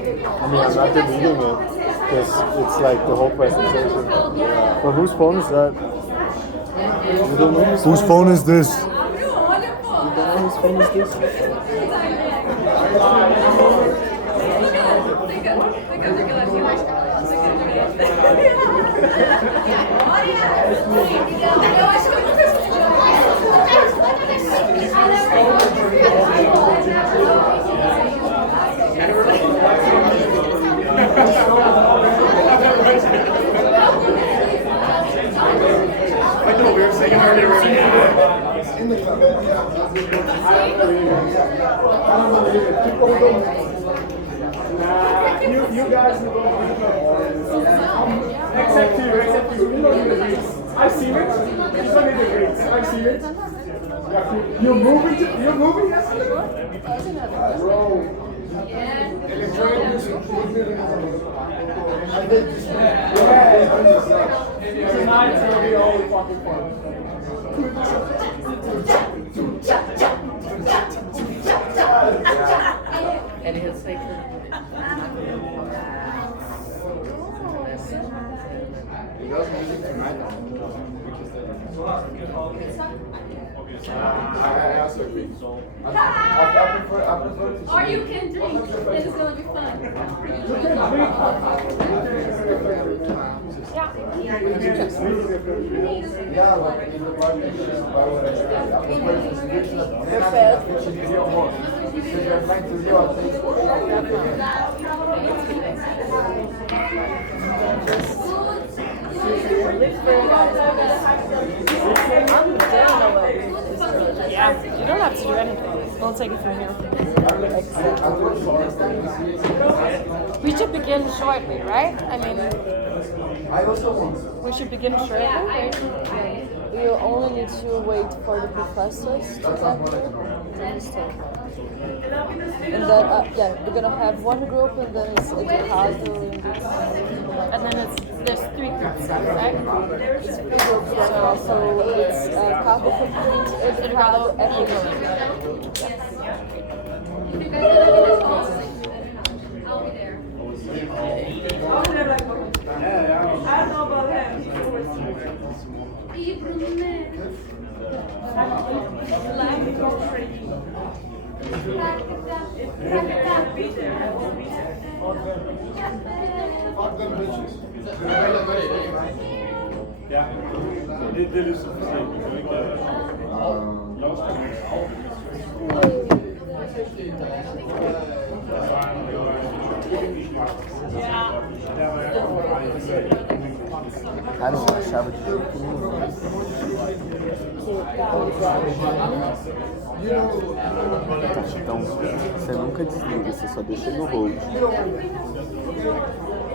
I'm not deleting it because it's like the whole presentation. But whose phone is that? Whose phone is this? You don't know whose phone is this? You guys will go except you. I've seen it. You don't need the grades. I've seen it. You're moving yesterday? Bro. Tonight it's gonna be all fucking fun. And he'll say Or you can drink, and it's gonna be fun. Yeah, you don't have to do anything. We'll take it from here. We should begin shortly, right? I mean, we should begin shortly, right? You only need to wait for the professors to get here and start. And then, yeah, we're gonna have one group and then it's Educado And then there's 3 groups, right? it's 3 groups right now. So it's Cabo Footprint, Educado, and Ignorant. I'll be there. I don't know about him. Ja, dit is het verschil. Cara, eu achava de jeito nenhum. Então, você nunca desliga, você só deixa no hold.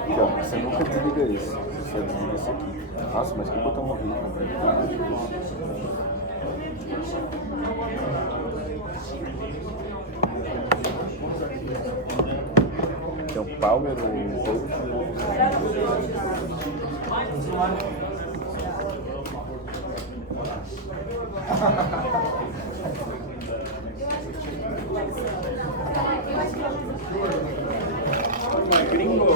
Então, você nunca desliga isso, você só desliga isso aqui. Nossa, mas que botão horrível, Tem o power, o hold. Gringo.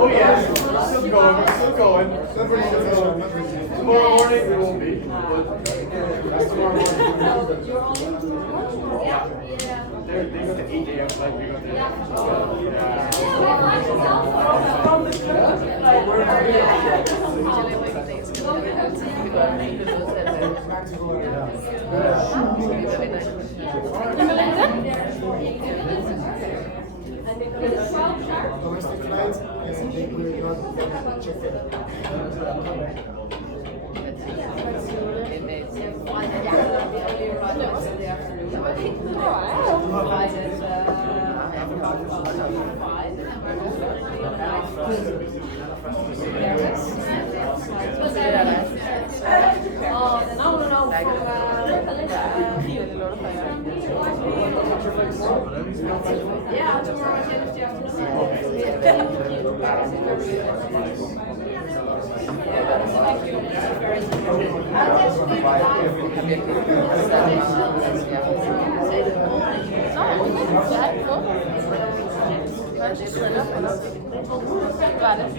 Oh yeah, still going. Tomorrow morning we won't be. That's tomorrow morning. They're going to 8 a.m. flight. We got Yeah, tomorrow Wednesday afternoon. gøre det.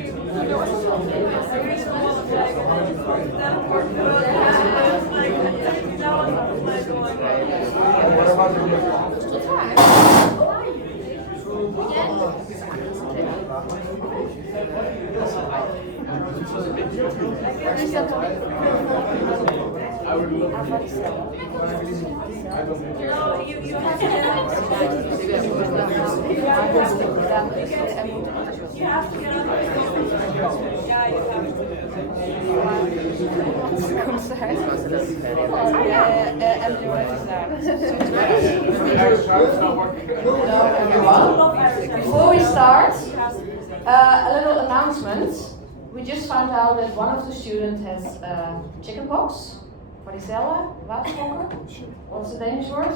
Before we start, a little announcement. We just found out that one of the students has chickenpox, varicella, waterpokken. What's the Danish word?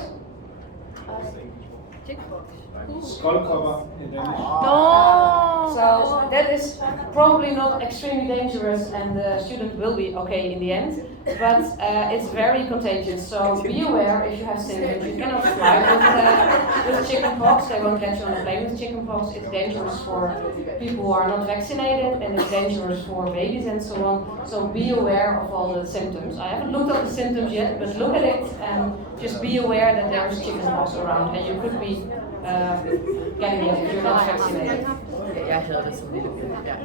Skullcover in Danish. No! So that is probably not extremely dangerous and the student will be okay in the end. But it's very contagious, so be aware if you have symptoms. You cannot fly with chickenpox. They won't let you on a plane with chickenpox. It's dangerous for people who are not vaccinated and it's dangerous for babies and so on. So be aware of all the symptoms. I haven't looked at the symptoms yet, but look at it and just be aware that there is chickenpox around and you could be getting it if you're not vaccinated. Jeg havde det som lille pille. Ja.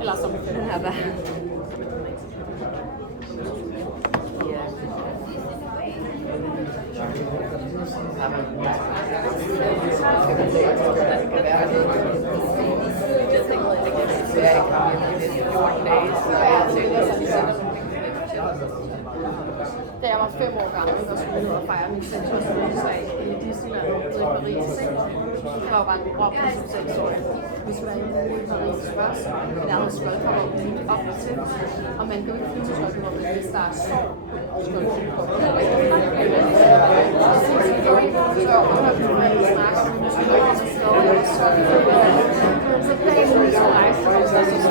Eller som den her der. Da jeg var 5 år gammel, og skulle ned og fejre min 6-års fødselsdag i Dissemination i Paris. Jeg var bare en råb på som 6-årig. Vi skulle være i Paris først, men jeg havde skoldkopper op til. Og man kan jo ikke flyve til skoldkopper, hvis der er sår på skoldkopper. Så hørte vi snakke om, at vi skulle være så slå, og så dagen ud så rejste vi så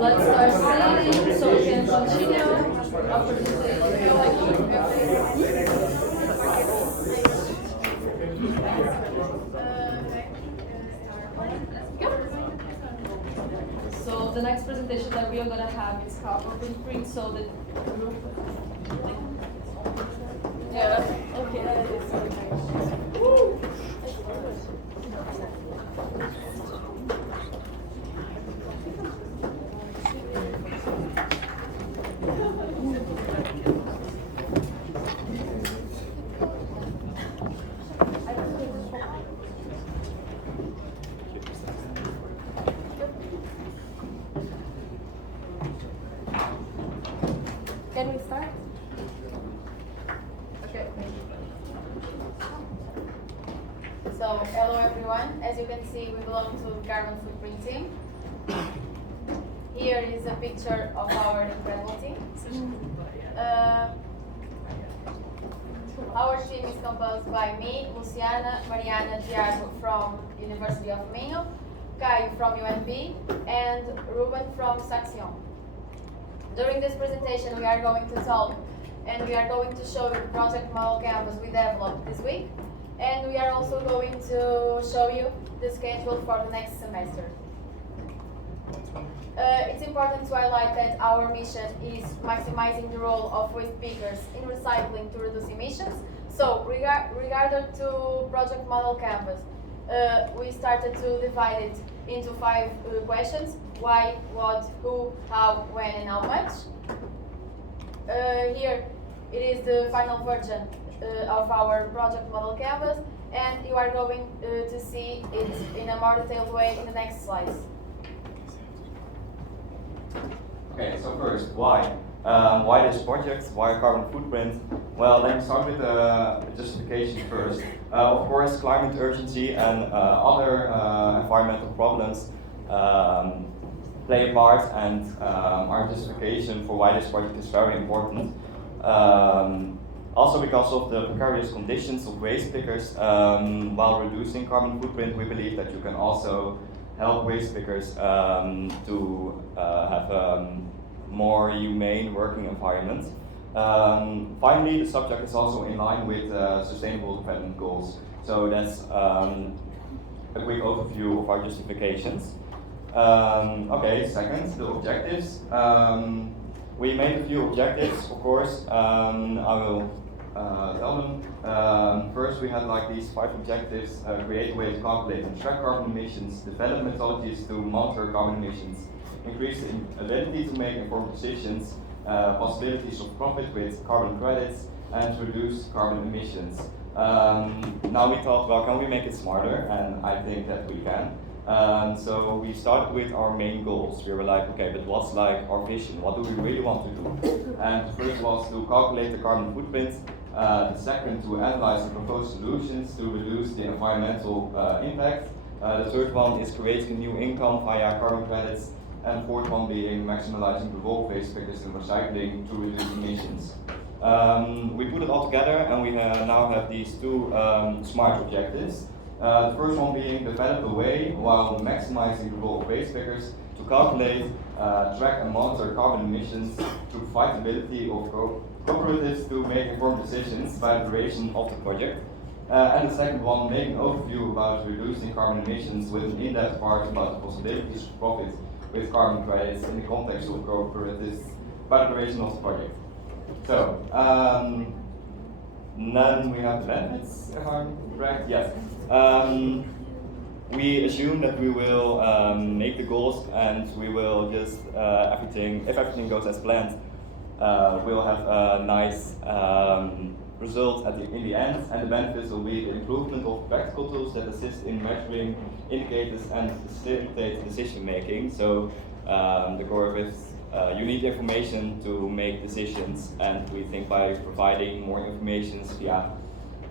Let's start sitting so we can continue our presentation. So the next presentation that we are going to have is carbon footprint, so that yeah, okay. Woo. Can we start? Okay. So, hello everyone. As you can see, we belong to the carbon footprint team. Here is a picture of our incredible team. Our team is composed by me, Luciana, Mariana, Tiago from University of Minho, Caio from UNB, and Ruben from Saxion. During this presentation, we are going to talk and we are going to show you the project model canvas we developed this week. And we are also going to show you the schedule for the next semester. It's important to highlight that our mission is maximizing the role of waste pickers in recycling to reduce emissions. So, regarding to project model canvas, we started to divide it into 5 questions: why, what, who, how, when, and how much. Here it is the final version of our project model canvas, and you are going to see it in a more detailed way in the next slides. Okay, so first, why? Why this project? Why carbon footprint? Well, let me start with the justification first. Of course, climate urgency and other environmental problems play a part, and our justification for why this project is very important. Also because of the precarious conditions of waste pickers, while reducing carbon footprint, we believe that you can also help waste pickers to have a more humane working environment. Finally, the subject is also in line with Sustainable Development Goals. So that's a quick overview of our justifications. Okay, second, the objectives. We made a few objectives, of course. I will tell them. First, we had like these 5 objectives: create a way to calculate and track carbon emissions, develop methodologies to monitor carbon emissions, increase the ability to make informed decisions, possibilities of profit with carbon credits, and reduce carbon emissions. Now we thought, well, can we make it smarter? And I think that we can. So we started with our main goals. We were like, okay, but what's like our vision? What do we really want to do? And the first was to calculate the carbon footprint. The second, to analyze and propose solutions to reduce the environmental impact. The third one is creating new income via carbon credits. And the fourth one being maximizing the role of waste pickers in recycling to reduce emissions. We put it all together, and we now have these 2 smart objectives. The first one being develop a way while maximizing the role of waste pickers to calculate, track and monitor carbon emissions to provide the ability of cooperatives to make informed decisions by the duration of the project. And the second one, make an overview about reducing carbon emissions with an in-depth part about the possibilities of profit with carbon credits in the context of cooperatives by the duration of the project. So, then we have the benefits, if I'm correct? Yes. We assume that we will make the goals, and we will just, if everything goes as planned, we'll have a nice result in the end, and the benefits will be the improvement of practical tools that assist in measuring indicators and facilitate decision making. So the core of it, you need information to make decisions, and we think by providing more information via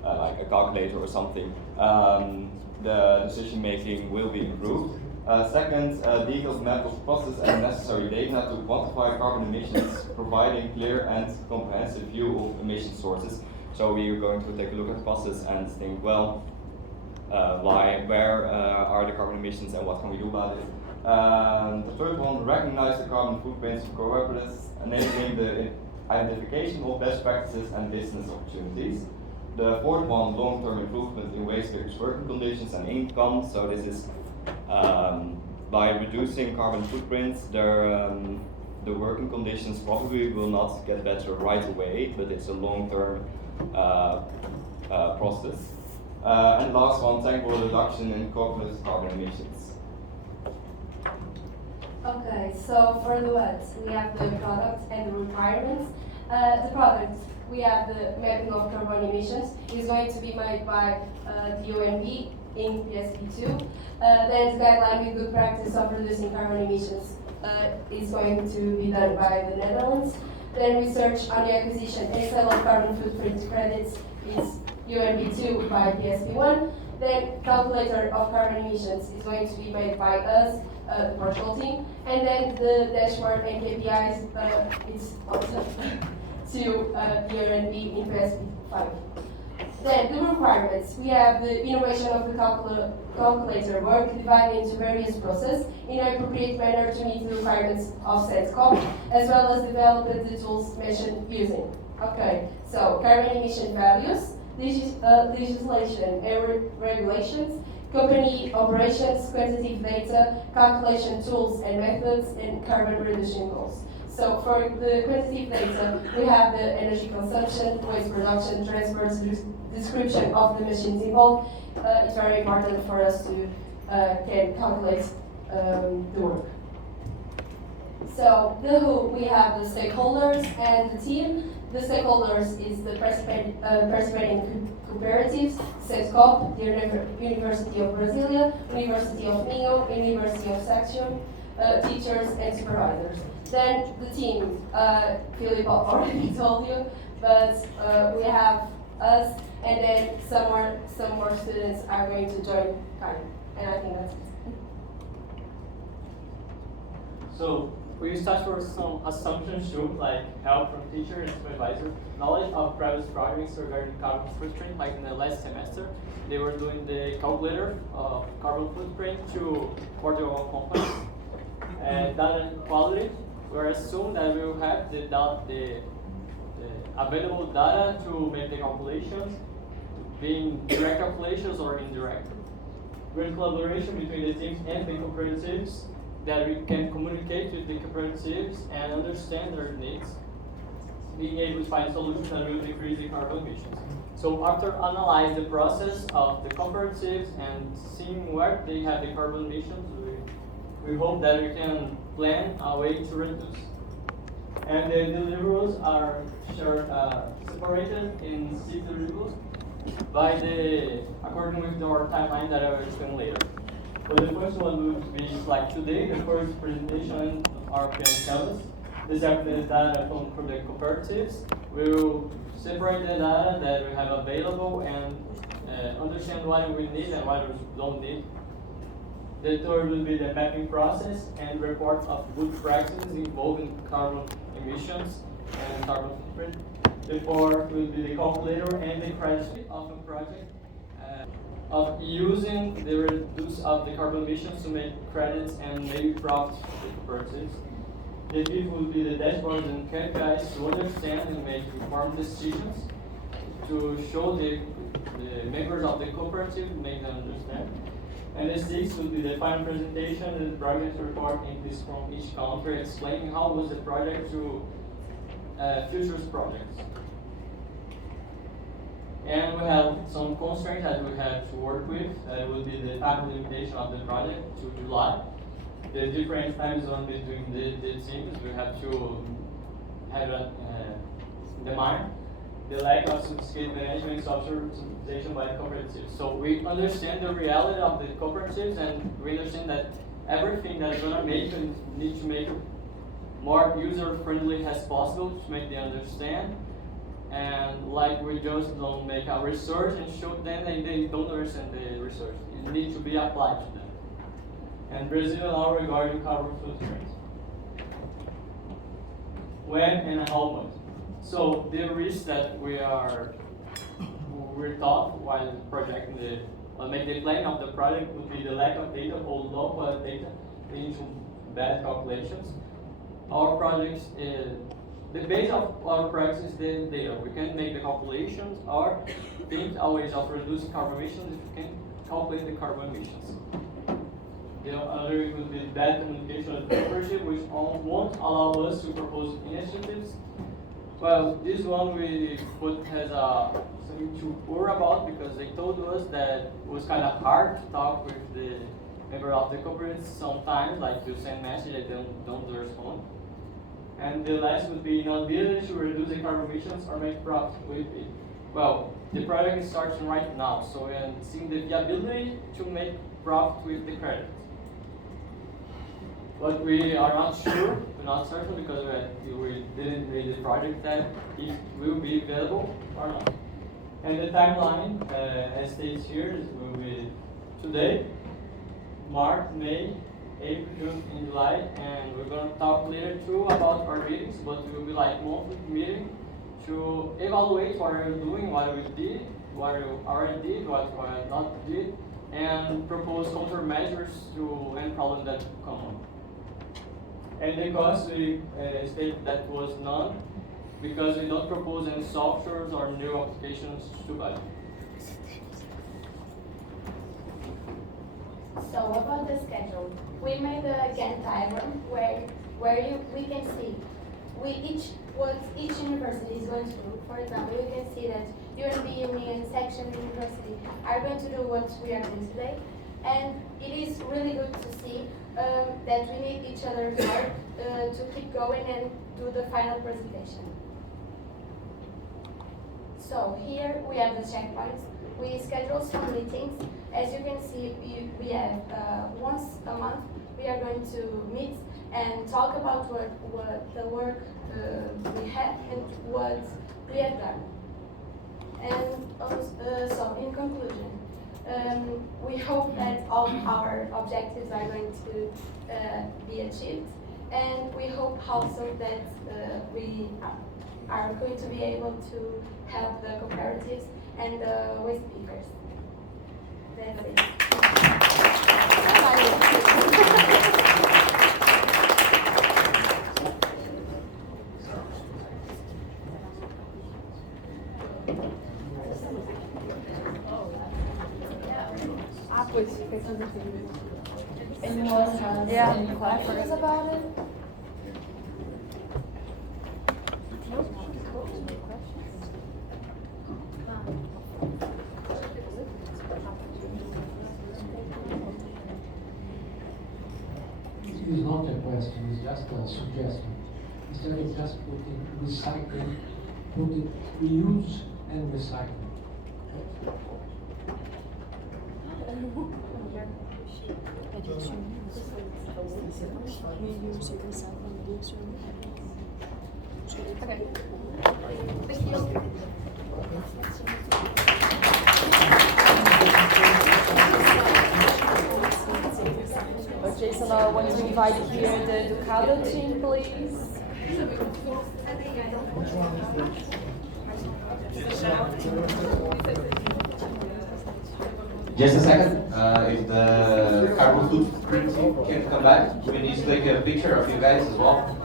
like a calculator or something, the decision making will be improved. Second, detailed map of process and necessary data to quantify carbon emissions, providing clear and comprehensive view of emission sources. So we are going to take a look at the process and think, well, where are the carbon emissions and what can we do about it? The third one, recognize the carbon footprints of cooperatives, enabling the identification of best practices and business opportunities. The fourth one, long-term improvement in waste pickers' working conditions and income. So this is by reducing carbon footprints, the working conditions probably will not get better right away, but it's a long-term process. And last one, tangible reduction in corporate carbon emissions. Okay, so for the what, we have the product and the requirements. The product, we have the mapping of carbon emissions, is going to be made by the UNB in PSP2. Then the guideline with good practice of reducing carbon emissions is going to be done by the Netherlands. Then research on the acquisition and sale of carbon footprint credits is UNB2 by PSP1. Then calculator of carbon emissions is going to be made by us, the Portugal team. And then the dashboard and KPIs is also to the UNB in PSP5. Then the requirements. We have the innovation of the calculator work divided into various processes in an appropriate manner to meet the requirements of SETCOP, as well as develop the tools mentioned using. Okay, so carbon emission values, legislation and regulations, company operations, quantitative data, calculation tools and methods, and carbon reduction goals. So for the quantitative data, we have the energy consumption, waste production, transport, description of the machines involved. It's very important for us to can calculate the work. So the who, we have the stakeholders and the team. The stakeholders is the participating cooperatives, SETCOP, the University of Brasilia, University of Minho, University of Saxion, teachers and supervisors. Then the team, Philip already told you, but we have us, and then some more students are going to join Karen, and I think that's it. So we start with some assumptions too, like help from teacher and supervisor, knowledge of previous projects regarding carbon footprint, like in the last semester. They were doing the calculator of carbon footprint to Portugal companies. And data quality, we assume that we will have the available data to make the calculations, being direct calculations or indirect. Great collaboration between the teams and the cooperatives, that we can communicate with the cooperatives and understand their needs, being able to find solutions that will decrease the carbon emissions. So after analyze the process of the cooperatives and seeing where they have the carbon emissions, we hope that we can plan a way to reduce. And the deliverables are separated in 6 deliverables according with our timeline that I will explain later. For the first one will be like today, the first presentation of our canvas. This is the data from the cooperatives. We will separate the data that we have available and understand what we need and what we don't need. The third will be the mapping process and report of good practices involving carbon emissions and carbon footprint. The fourth will be the calculator and the credit of a project. Of using the reduce of the carbon emissions to make credits and maybe profit for the cooperatives. The fifth will be the dashboards and KPIs to understand and make informed decisions, to show the members of the cooperative, make them understand. And the sixth will be the final presentation and the project report English from each country, explaining how was the project to future projects. And we have some constraints that we have to work with. That will be the time limitation of the project to July. The different time zone between the teams, we have to have in mind the lack of sophisticated management software utilization by cooperatives. So we understand the reality of the cooperatives, and we understand that everything that is going to make we need to make it more user-friendly as possible to make them understand. And like we just don't make a research and show them and they don't understand the research. It needs to be applied to them. And Brazil now regarding carbon footprint. When and how much? So the risk that we're taught while projecting make the plan of the project would be the lack of data or low quality data leading to bad calculations. Our projects the base of our practice is the data. We can make the calculations or think our ways of reducing carbon emissions if we can calculate the carbon emissions. The other would be bad communication with the cooperative, which won't allow us to propose initiatives. Well, this one we put as something to worry about because they told us that it was kind of hard to talk with the member of the cooperative sometimes, like to send messages that don't respond. And the last would be inability to reduce the carbon emissions or make profit with it. Well, the project is starting right now, so we are seeing the viability to make profit with the credit. But we are not sure, we're not certain because we didn't read the project that it will be available or not. And the timeline, as states here, will be today, March, May, April, June, and July, and we're going to talk later too about our meetings, but it will be like monthly meeting to evaluate what we're doing, what we did, what we already did, what we not did, and propose countermeasures to any problem that come up. And the cost, we state that was none, because we don't propose any softwares or new applications to buy. So about the schedule, we made a Gantt diagram where we can see what each university is going to do. For example, we can see that UNB, Union, Section, University are going to do what we are doing today, and it is really good to see that we need each other's help to keep going and do the final presentation. So here we have the checkpoints. We schedule some meetings. As you can see, we have once a month we are going to meet and talk about what the work we have and what we have done. And also, so in conclusion, we hope that all our objectives are going to be achieved, and we hope also that we are going to be able to help the cooperatives and the waste pickers. That's it. Anyone has any questions about it? It's not a question, it's just a suggestion. Instead of just putting recycling, put it reuse and recycling. Okay. Okay, so now I want to invite here the Ducado team, please. Just a second. If the carbon footprint can come back, we need to take a picture of you guys as well.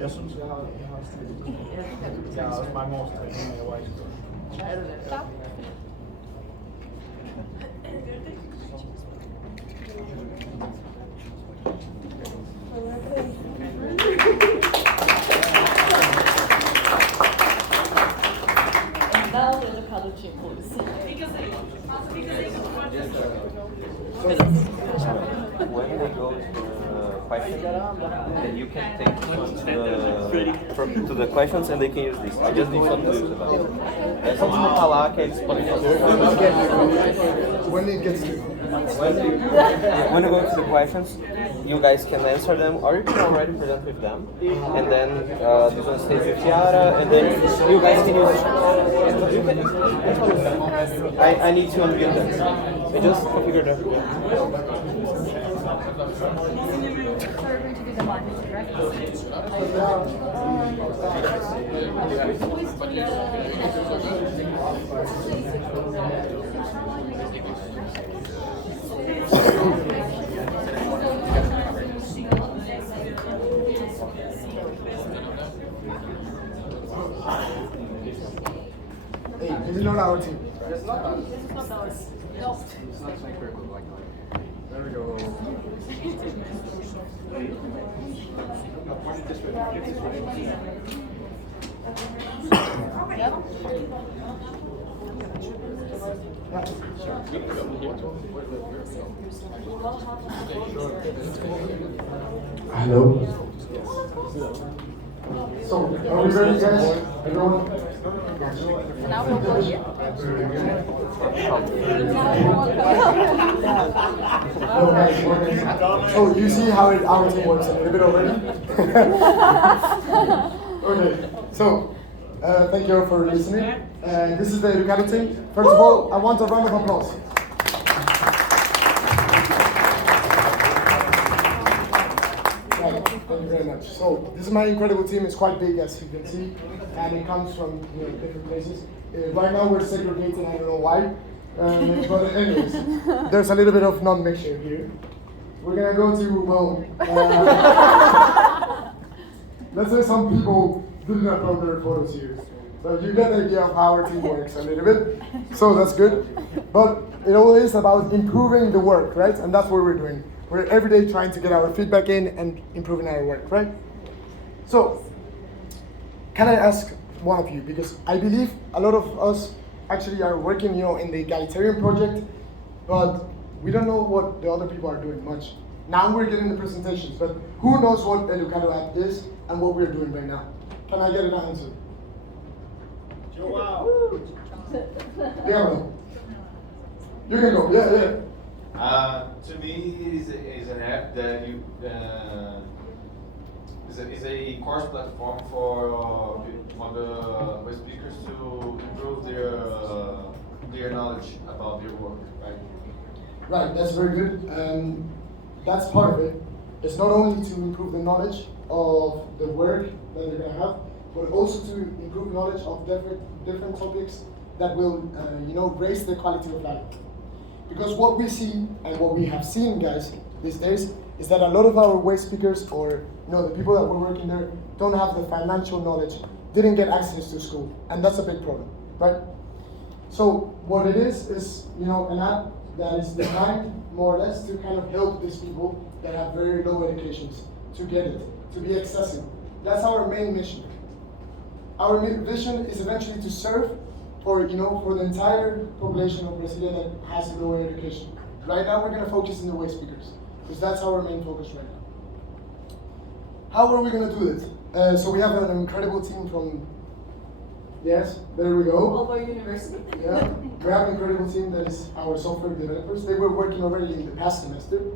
Jeg synes, jeg har jeg har også mange års træning med white. And now the Ducado team, please. When they go to the questions, then you can take to the questions and they can use this. I just need some clues about it. É só você falar que eles podem fazer. When it gets When you go to the questions, you guys can answer them, or you can already present with them, and then this one stays with Chiara, and then you guys can use it. I need to unmute them. I just configured that. Hey, this is not our team. It's not ours. No. It's not so critical like that. There we go. Hello. So, are we ready, guys? Everyone? Now we'll go here. Oh, you see how our team works a little bit already? Okay, so thank you all for listening. This is the Ducado team. First of all, I want a round of applause. Thank you very much. So this is my incredible team. It's quite big, as you can see, and it comes from different places. Right now we're segregated. I don't know why, but anyways, there's a little bit of non-mixture here. We're gonna go to let's say some people didn't upload their photos here, so you get the idea of how our team works a little bit. So that's good, but. it all is about improving the work, right? And that's what we're doing. We're every day trying to get our feedback in and improving our work, right? So, can I ask one of you, because I believe a lot of us actually are working, in the egalitarian project, but we don't know what the other people are doing much. Now we're getting the presentations, but who knows what Educado app is and what we're doing right now? Can I get an answer? Wow. Diablo. You can go, yeah. To me, is an app that you is a course platform for the speakers to improve their knowledge about their work, right? Right, that's very good. That's part of it. It's not only to improve the knowledge of the work that they're going to have, but also to improve knowledge of different topics that will, raise the quality of life. Because what we see and what we have seen, guys, these days, is that a lot of our waste speakers or the people that were working there don't have the financial knowledge, didn't get access to school, and that's a big problem, right? So what it is an app that is designed more or less to kind of help these people that have very low educations to get it, to be accessible. That's our main mission. Our vision is eventually to serve for the entire population of Brasilia that has lower education. Right now we're going to focus on the waste speakers, because that's our main focus right now. How are we going to do this? So we have an incredible team from, yes, there we go. Although University. Yeah, we have an incredible team that is our software developers. They were working already in the past semester,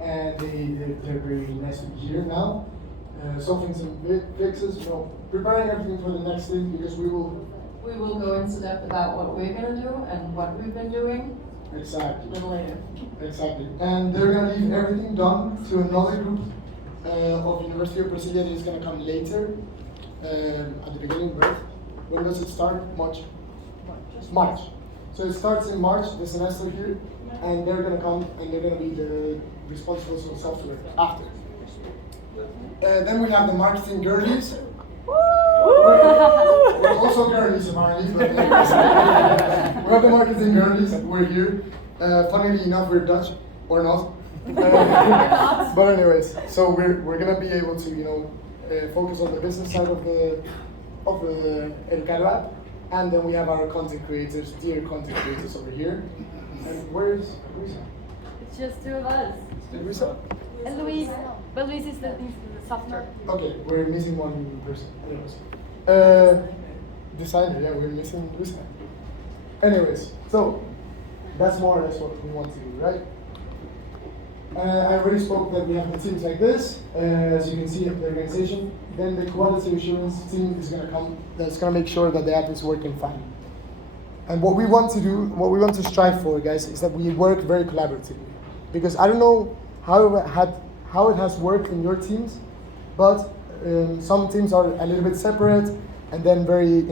and they're very nice to be here now. Solving some fixes, preparing everything for the next thing, because we will go into depth about what we're going to do and what we've been doing. Exactly. A little later. Exactly. And they're going to leave everything done to another group of University of Brasilia that is going to come later, at the beginning, right? When does it start? March. So it starts in March, the semester here, and they're going to come and they're going to be the responsible for software after. Then we have the marketing girlies. We're also girlies, apparently, but we have the marketing girlies. We're here. Funnily enough, we're Dutch, or not. But anyways, so we're gonna be able to focus on the business side of the Educado app, and then we have our content creators, dear content creators over here. And where's Luisa? It's just two of us. Luisa? And Luis. But Luis is the software. Okay, we're missing one person. Anyways. Designer, yeah, we're missing Luisa. Anyways, so that's more or less what we want to do, right? I already spoke that we have the teams like this, as you can see of the organization. Then the quality assurance team is going to come, that's going to make sure that the app is working fine. And what we want to do, what we want to strive for, guys, is that we work very collaboratively. Because I don't know how it has worked in your teams, but some teams are a little bit separate, and then very,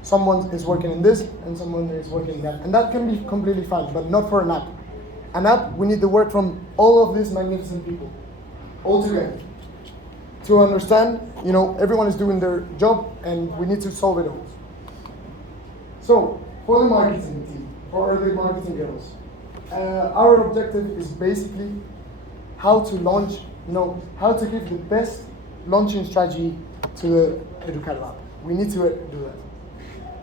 someone is working in this and someone is working in that. And that can be completely fine, but not for an app. An app, we need the work from all of these magnificent people, all together. To understand, everyone is doing their job and we need to solve it all. So, for the marketing team, for the marketing girls, our objective is basically how to launch, how to give the best launching strategy to the Educado app. We need to do that.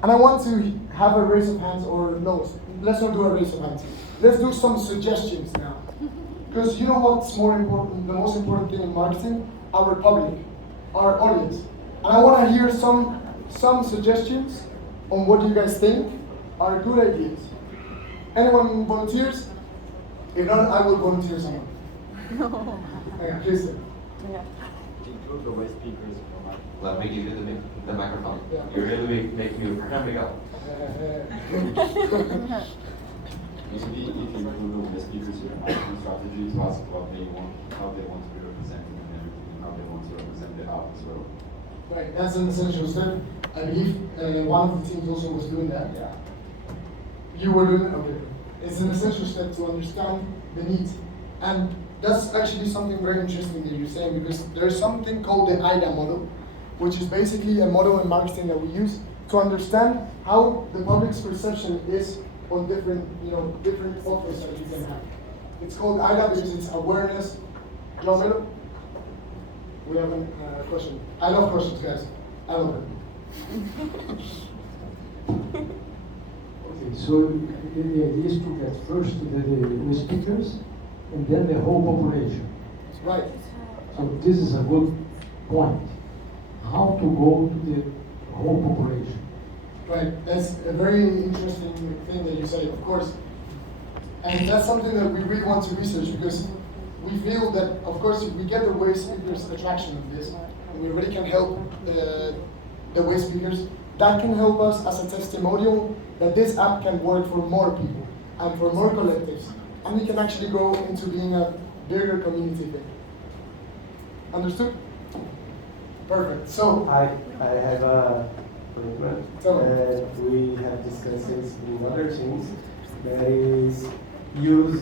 And I want to have a raise of hands, or no, let's not do a raise of hands. Let's do some suggestions now. Because you know what's more important, the most important thing in marketing? Our public, our audience. And I want to hear some suggestions on what you guys think are good ideas. Anyone volunteers? If not, I will volunteer someone. Okay, Kristen. Yeah. Include the waste speakers. Let me give you the microphone. Yeah. You really make me cramping up. Maybe if you include the speakers in your marketing strategy to ask what they want, how they want to be represented and everything, and how they want to represent the app as well. Right, that's an essential step. I believe one of the teams also was doing that. Yeah. You were doing it? Okay. It's an essential step to understand the needs. And that's actually something very interesting that you're saying, because there's something called the IDA model, which is basically a model in marketing that we use to understand how the public's perception is on different, different offers that you can have. It's called IDA because it's awareness. John Miller? We have a question. I love questions, guys. I love it. Okay, so the idea is to get first the speakers and then the whole population. Right. So this is a good point. How to go to the whole population. Right, that's a very interesting thing that you say, of course. And that's something that we really want to research because we feel that, of course, if we get the way speakers attraction of this, and we really can help the way speakers, that can help us as a testimonial that this app can work for more people and for more collectives. And we can actually grow into being a bigger community thing. Understood? Perfect. So I have a commitment that we have discussed in other teams. That is use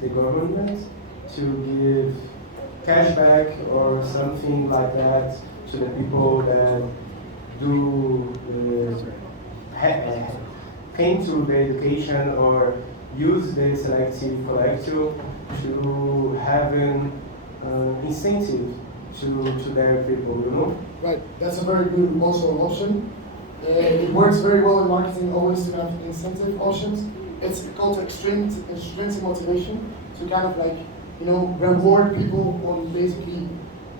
the government to give cashback or something like that to the people that do came to the education or use the selective collective to have an incentive to their people, Right, that's a very good also option. It works very well in marketing always to have incentive options. It's called extrinsic motivation to kind of like, reward people on basically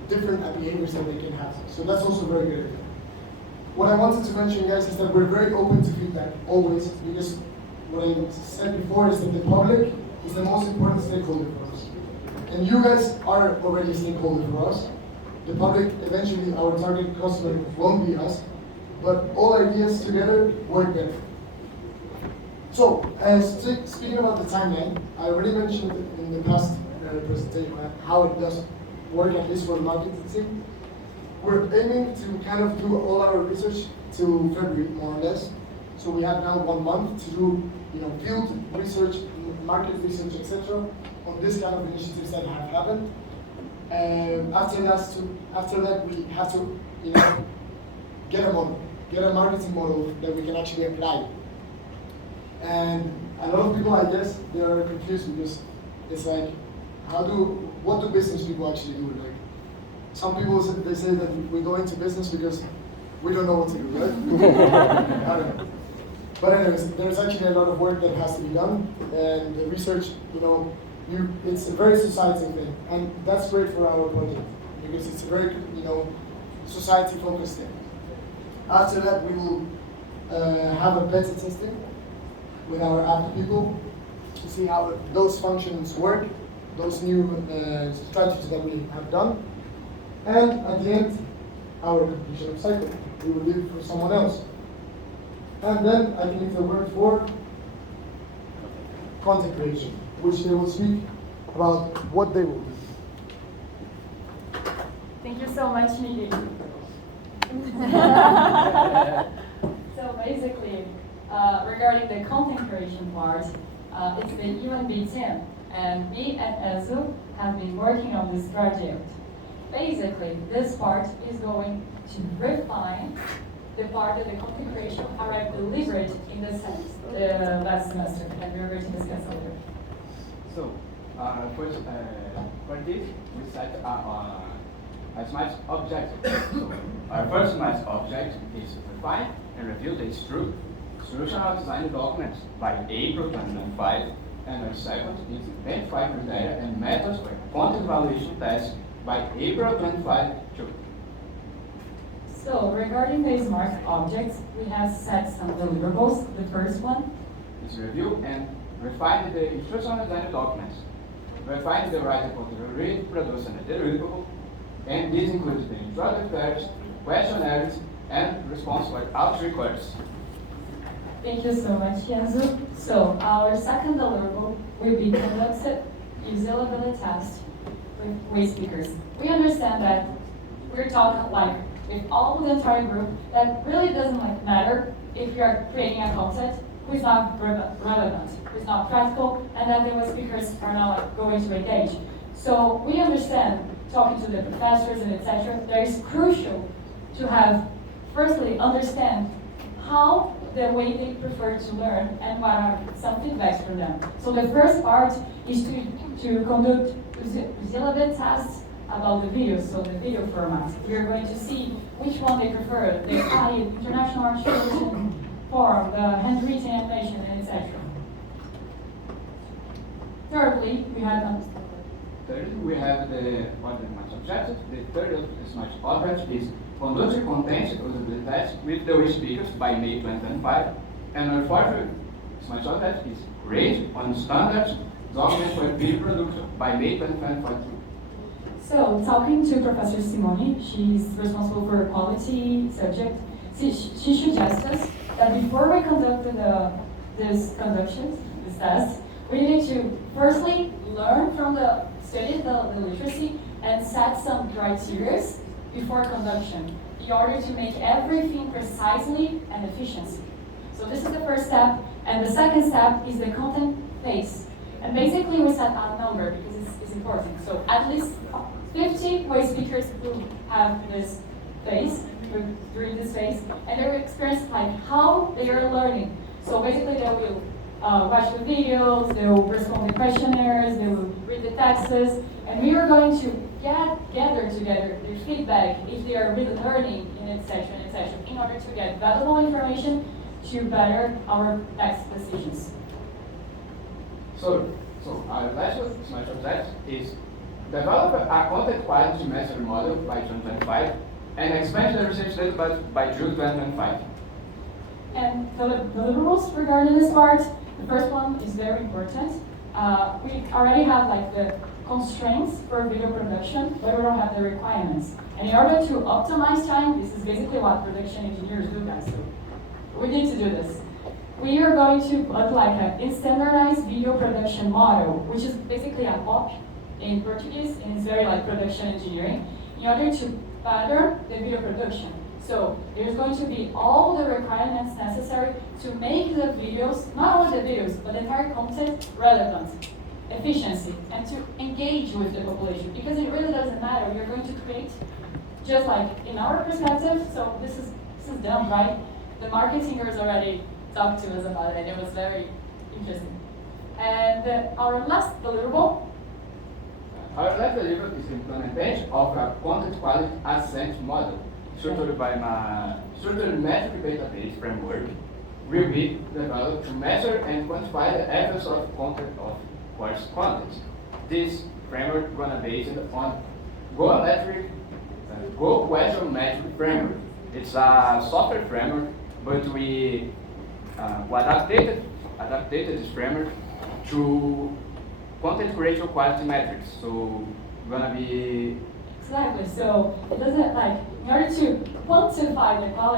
different behaviors that they can have. So that's also very good. What I wanted to mention, guys, is that we're very open to feedback always, because what I said before is that the public is the most important stakeholder for us. And you guys are already a stakeholder for us. The public, eventually, our target customer won't be us, but all ideas together work better. So, speaking about the timeline, I already mentioned in the past presentation how it does work, at least for the marketing team. We're aiming to kind of do all our research to February, more or less. So we have now 1 month to do, field research, market research, etc., on this kind of initiatives that have happened. After that, we have to, get a model, get a marketing model that we can actually apply. And a lot of people, I guess, they are confused because it's like, what do business people actually do? Like, some people they say that we go into business because we don't know what to do, right? I don't know. But anyways, there's actually a lot of work that has to be done, and the research, it's a very society thing, and that's great for our project because it's a very, society-focused thing. After that, we will have a beta testing with our app people to see how those functions work, those new strategies that we have done, and at the end, our completion of cycle. We will leave it for someone else. And then I can leave the word for content creation, which they will speak about what they will do. Thank you so much, Miguel. So basically, regarding the content creation part, it's the UNB team, and me and Ezu have been working on this project. Basically, this part is going to refine the part of the content creation how I delivered in the sense last semester, and we are going to discuss later. So, first, for this, we set a smart objective. So, our first smart objective is refine and review the instructional design documents by April 2005, and our second is identify criteria and methods for content evaluation tests by April 2025 too. So, regarding the smart objects, we have set some deliverables. The first one is review and refine the instructional design documents. Refine the right code to read, produce, and deliverable, and this includes the introductory questionnaires and response for out requests. Thank you so much, Kenzo. So, our second deliverable will be conducted usability test with speakers. We understand that we're talking with all the entire group, that really doesn't matter if you're creating a content who's not relevant, who's not practical, and then the speakers are not going to engage. So we understand, talking to the professors and etc., that it's crucial to have, firstly, understand how the way they prefer to learn and what are some feedbacks from them. So the first part is to conduct usability tests about the videos, so the video format. We are going to see which one they prefer, the international articulation form, the handwritten animation, and etc. Thirdly, we have the other match objective. The third match object is conduct content usability test with the speakers by May 2025. And our fourth match object is create on standards document for video production by May 2025. So, talking to Professor Simone, she's responsible for quality subject. She suggests us that before we conduct this test, we need to firstly learn from the literacy and set some criteria before conduction in order to make everything precisely and efficiently. So this is the first step, and the second step is the content phase. And basically we set a number because it's important. So at least 50 voice speakers who have this phase, during this phase, and they will experience like how they are learning. So basically they will watch the videos, they will respond to questionnaires, they will read the texts, and we are going to gather together their feedback if they are really learning in etc., in order to get valuable information to better our next decisions. So our last smash object is develop a content quality measure model by 2025 and expand the research data by June 2025. And the deliverables regarding this part, the first one is very important. We already have like the constraints for video production, but we don't have the requirements. And in order to optimize time, this is basically what production engineers do, guys. So we need to do this. We are going to put like a standardized video production model, which is basically a POP in Portuguese, and it's very like production engineering, in order to pattern the video production. So there's going to be all the requirements necessary to make the videos, not only the videos, but the entire content relevant, efficiency, and to engage with the population. Because it really doesn't matter. We are going to create, just like in our perspective, so this is done, right? The marketingers already talked to us about it, and it was very interesting. And our last deliverable. Our last deliverable is the implementation of a content quality ascent model, structured by my structured metric database framework, will be developed to measure and quantify the effects of content of course content. This framework is gonna be based on Go Question Metric framework. It's a software framework, but we adapted this framework to content creation quality metrics. So we're gonna be exactly. So it doesn't like in order to quantify the quality.